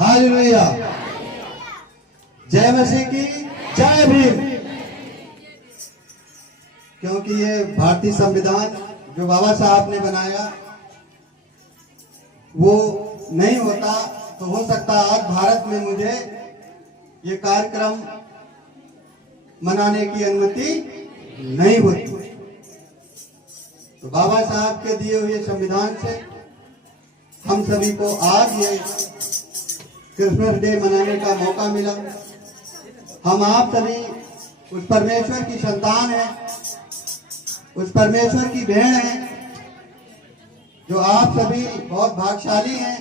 Hallelujah. जय मसीह की जय भीम। क्योंकि ये भारतीय संविधान जो बाबा साहब ने बनाया वो नहीं होता तो हो सकता आज भारत में मुझे ये कार्यक्रम मनाने की अनुमति नहीं होती। तो बाबा साहब के दिए हुए संविधान से हम सभी को आज ये क्रिसमस डे मनाने का मौका मिला। हम आप सभी उस परमेश्वर की संतान हैं, उस परमेश्वर की बहन हैं, जो आप सभी बहुत भाग्यशाली हैं।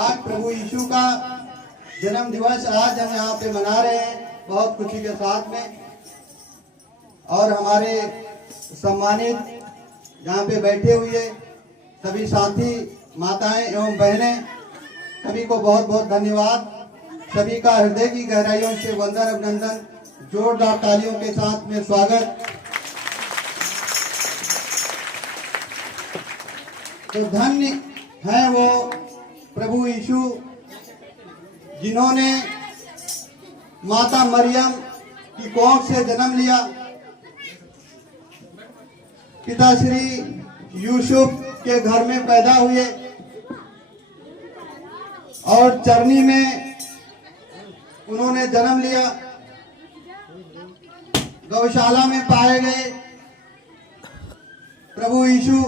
आज प्रभु यीशु का जन्म दिवस आज हम यहाँ पे मना रहे हैं बहुत खुशी के साथ में। और हमारे सम्मानित यहाँ पे बैठे हुए सभी साथी माताएं एवं बहनें, सभी को बहुत बहुत धन्यवाद। सभी का हृदय की गहराइयों से वंदन अभिनंदन, जोरदार तालियों के साथ में स्वागत। तो धन्य है वो प्रभु यीशु जिन्होंने माता मरियम की कोख से जन्म लिया। पिता श्री यूसुफ के घर में पैदा हुए और चरनी में उन्होंने जन्म लिया। गौशाला में पाए गए प्रभु यीशु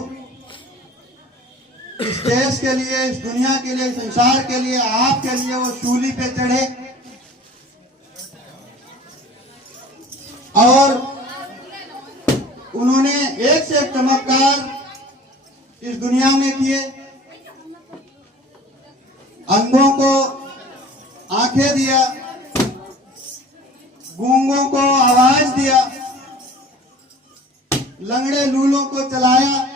इस देश के लिए, इस दुनिया के लिए, संसार के लिए, आपके लिए वो सूली पे चढ़े और उन्होंने एक से एक चमत्कार इस दुनिया में किए। अंधों को आंखें दिया, गूंगों को आवाज दिया, लंगड़े लूलों को चलाया।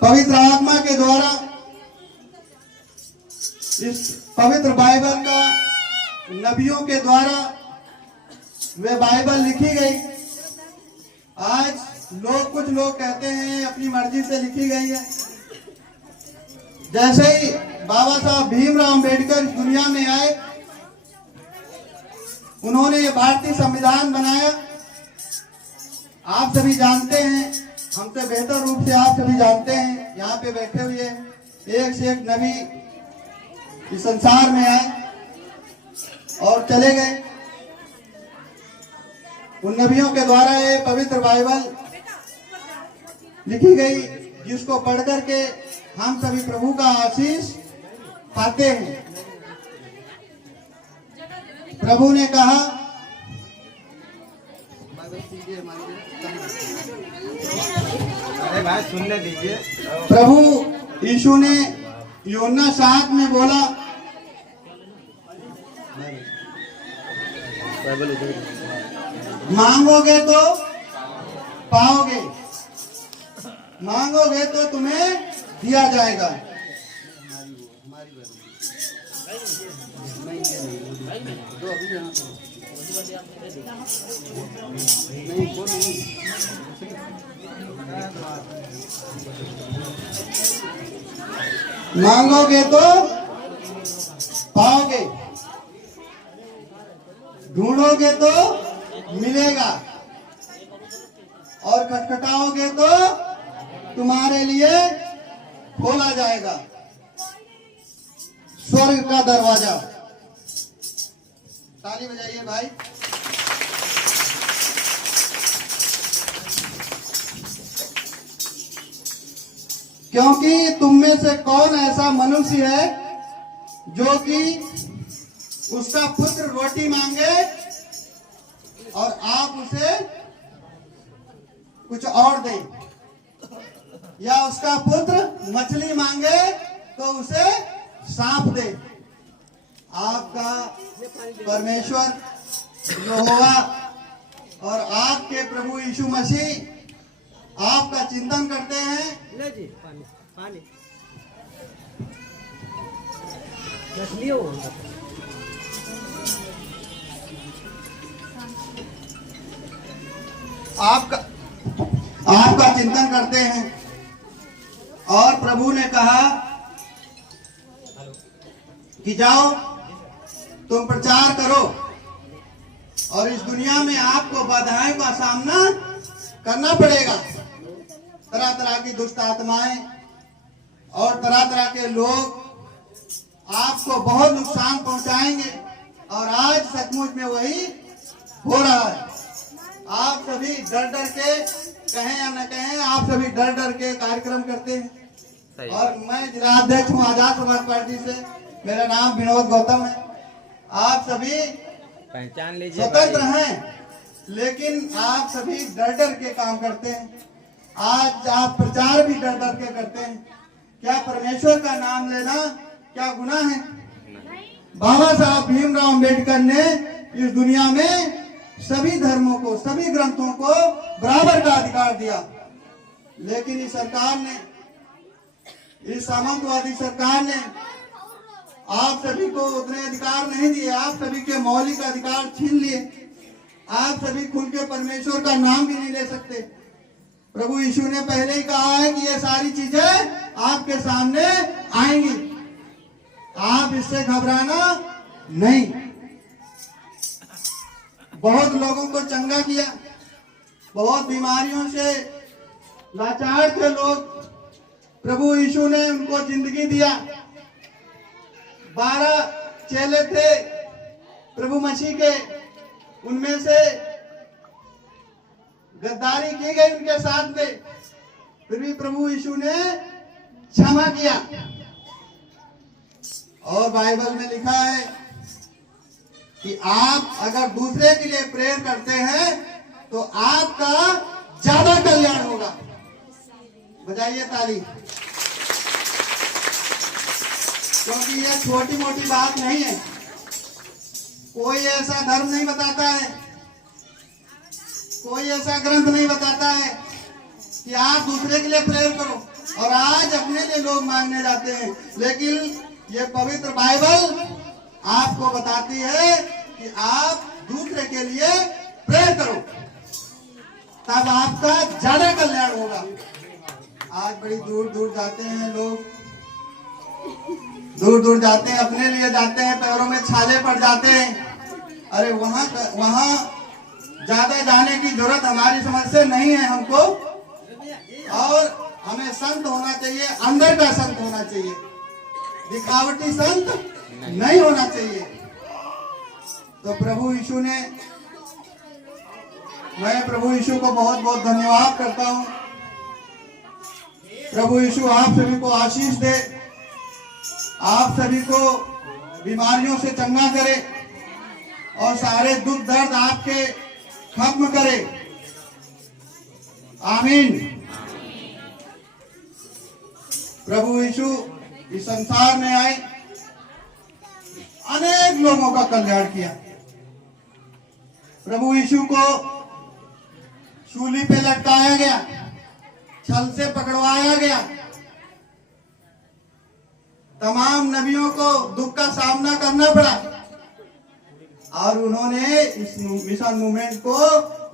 पवित्र आत्मा के द्वारा इस पवित्र बाइबल का नबियों के द्वारा वे बाइबल लिखी गई। आज कुछ लोग कहते हैं अपनी मर्जी से लिखी गई है। जैसे ही बाबा साहब भीमराव अंबेडकर इस दुनिया में आए, उन्होंने ये भारतीय संविधान बनाया। आप सभी जानते हैं, हमसे बेहतर रूप से आप सभी जानते हैं, यहाँ पे बैठे हुए एक से एक नबी इस संसार में आए और चले गए। उन नबियों के द्वारा ये पवित्र बाइबल लिखी गई, जिसको पढ़ करके हम सभी प्रभु का आशीष पाते हैं। प्रभु ने कहा, अरे भाई सुनने दीजिए। प्रभु यीशु ने यूहन्ना 7 में बोला, मांगोगे तो पाओगे, मांगोगे तो तुम्हें दिया जाएगा। मांगोगे तो पाओगे, ढूंढोगे तो मिलेगा और खटखटाओगे तो तुम्हारे लिए खोला जाएगा स्वर्ग का दरवाजा। ताली बजाइए भाई। क्योंकि तुम में से कौन ऐसा मनुष्य है जो कि उसका पुत्र रोटी मांगे और आप उसे कुछ और दें, या उसका पुत्र मछली मांगे तो उसे सांप दे। आपका परमेश्वर यहोवा और आपके प्रभु यीशु मसीह आपका चिंतन करते हैं। ले जी पानी पानी आपका चिंतन करते हैं। और प्रभु ने कहा कि जाओ तुम प्रचार करो और इस दुनिया में आपको बाधाओं का सामना करना पड़ेगा। तरह तरह की दुष्ट आत्माएं और तरह तरह के लोग आपको बहुत नुकसान पहुंचाएंगे और आज सचमुच में वही हो रहा है। आप सभी डर डर के, कहें या न कहें, आप सभी डर डर के कार्यक्रम करते हैं। और मैं जिलाध्यक्ष हूँ आजाद समाज पार्टी से, मेरा नाम विनोद गौतम है। आप सभी पहचान लीजिए, स्वतंत्र हैं, लेकिन आप सभी डर डर के काम करते हैं। आज आप प्रचार भी डर डर के करते हैं। क्या परमेश्वर का नाम लेना क्या गुनाह है? बाबा साहब भीमराव अम्बेडकर ने इस दुनिया में सभी धर्मों को, सभी ग्रंथों को बराबर का अधिकार दिया, लेकिन इस सरकार ने, इस सामंतवादी सरकार ने आप सभी को उतने अधिकार नहीं दिए। आप सभी के मौलिक अधिकार छीन लिए। आप सभी खुल के परमेश्वर का नाम भी नहीं ले सकते। प्रभु यीशु ने पहले ही कहा है कि ये सारी चीजें आपके सामने आएंगी, आप इससे घबराना नहीं। बहुत लोगों को चंगा किया, बहुत बीमारियों से लाचार थे लोग, प्रभु यीशु ने उनको जिंदगी दिया। 12 चेले थे प्रभु मसीह के, उनमें से गद्दारी की गई उनके साथ में, फिर भी प्रभु यीशु ने क्षमा किया। और बाइबल में लिखा है कि आप अगर दूसरे के लिए प्रेयर करते हैं तो आपका ज्यादा कल्याण होगा। बजाइए ताली, क्योंकि यह छोटी मोटी बात नहीं है। कोई ऐसा धर्म नहीं बताता है, कोई ऐसा ग्रंथ नहीं बताता है कि आप दूसरे के लिए प्रेयर करो, और आज अपने लिए लोग मांगने जाते हैं। लेकिन ये पवित्र बाइबल आपको बताती है कि आप दूसरे के लिए प्रेयर करो, तब आपका ज्यादा कल्याण होगा। आज बड़ी दूर दूर जाते हैं लोग, दूर दूर जाते हैं, अपने लिए जाते हैं, पैरों में छाले पड़ जाते हैं। अरे वहां ज्यादा जाने की जरूरत हमारी समझ से नहीं है हमको। और हमें संत होना चाहिए, अंदर का संत होना चाहिए, दिखावटी संत नहीं होना चाहिए। तो प्रभु यीशु ने, मैं प्रभु यीशु को बहुत बहुत धन्यवाद करता हूँ। प्रभु यीशु आप सभी को आशीष दे, आप सभी को बीमारियों से चंगा करे और सारे दुख दर्द आपके खत्म करे। आमीन। प्रभु यीशु इस संसार में आए, अनेक लोगों का कल्याण किया। प्रभु यीशु को सूली पे लटकाया गया, छल से पकड़वाया गया, तमाम नबियों को दुख का सामना करना पड़ा, और उन्होंने इस मिशन मूवमेंट को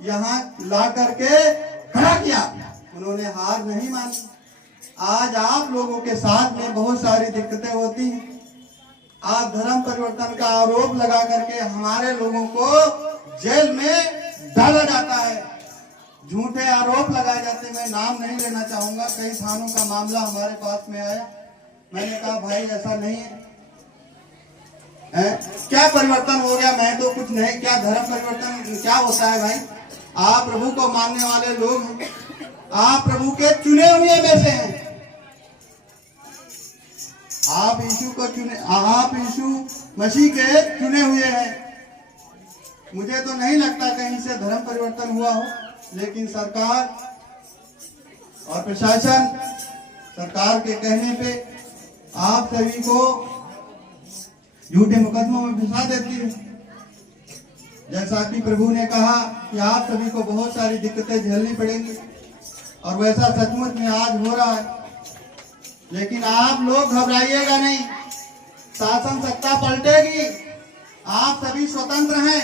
यहाँ ला करके खड़ा किया। उन्होंने हार नहीं मानी। आज आप लोगों के साथ में बहुत सारी दिक्कतें होती हैं। आप धर्म परिवर्तन का आरोप लगा करके हमारे लोगों को जेल में डाला जाता है, झूठे आरोप लगाए जाते हैं। मैं नाम नहीं लेना चाहूंगा, कई थानों का मामला हमारे पास में आया। मैंने कहा भाई ऐसा नहीं है, क्या परिवर्तन हो गया? मैं तो कुछ नहीं, क्या धर्म परिवर्तन क्या होता है भाई? आप प्रभु को मानने वाले लोग हैं, आप प्रभु के चुने हुए में से हैं। आप यीशु को चुने, आप यीशु मसीह के चुने हुए हैं। मुझे तो नहीं लगता कहीं से धर्म परिवर्तन हुआ हो, लेकिन सरकार और प्रशासन, सरकार के कहने पे आप सभी को झूठे मुकदमों में फंसा देती है। जैसा कि प्रभु ने कहा कि आप सभी को बहुत सारी दिक्कतें झेलनी पड़ेंगी, और वैसा सचमुच में आज हो रहा है। लेकिन आप लोग घबराइएगा नहीं, शासन सत्ता पलटेगी। आप सभी स्वतंत्र हैं,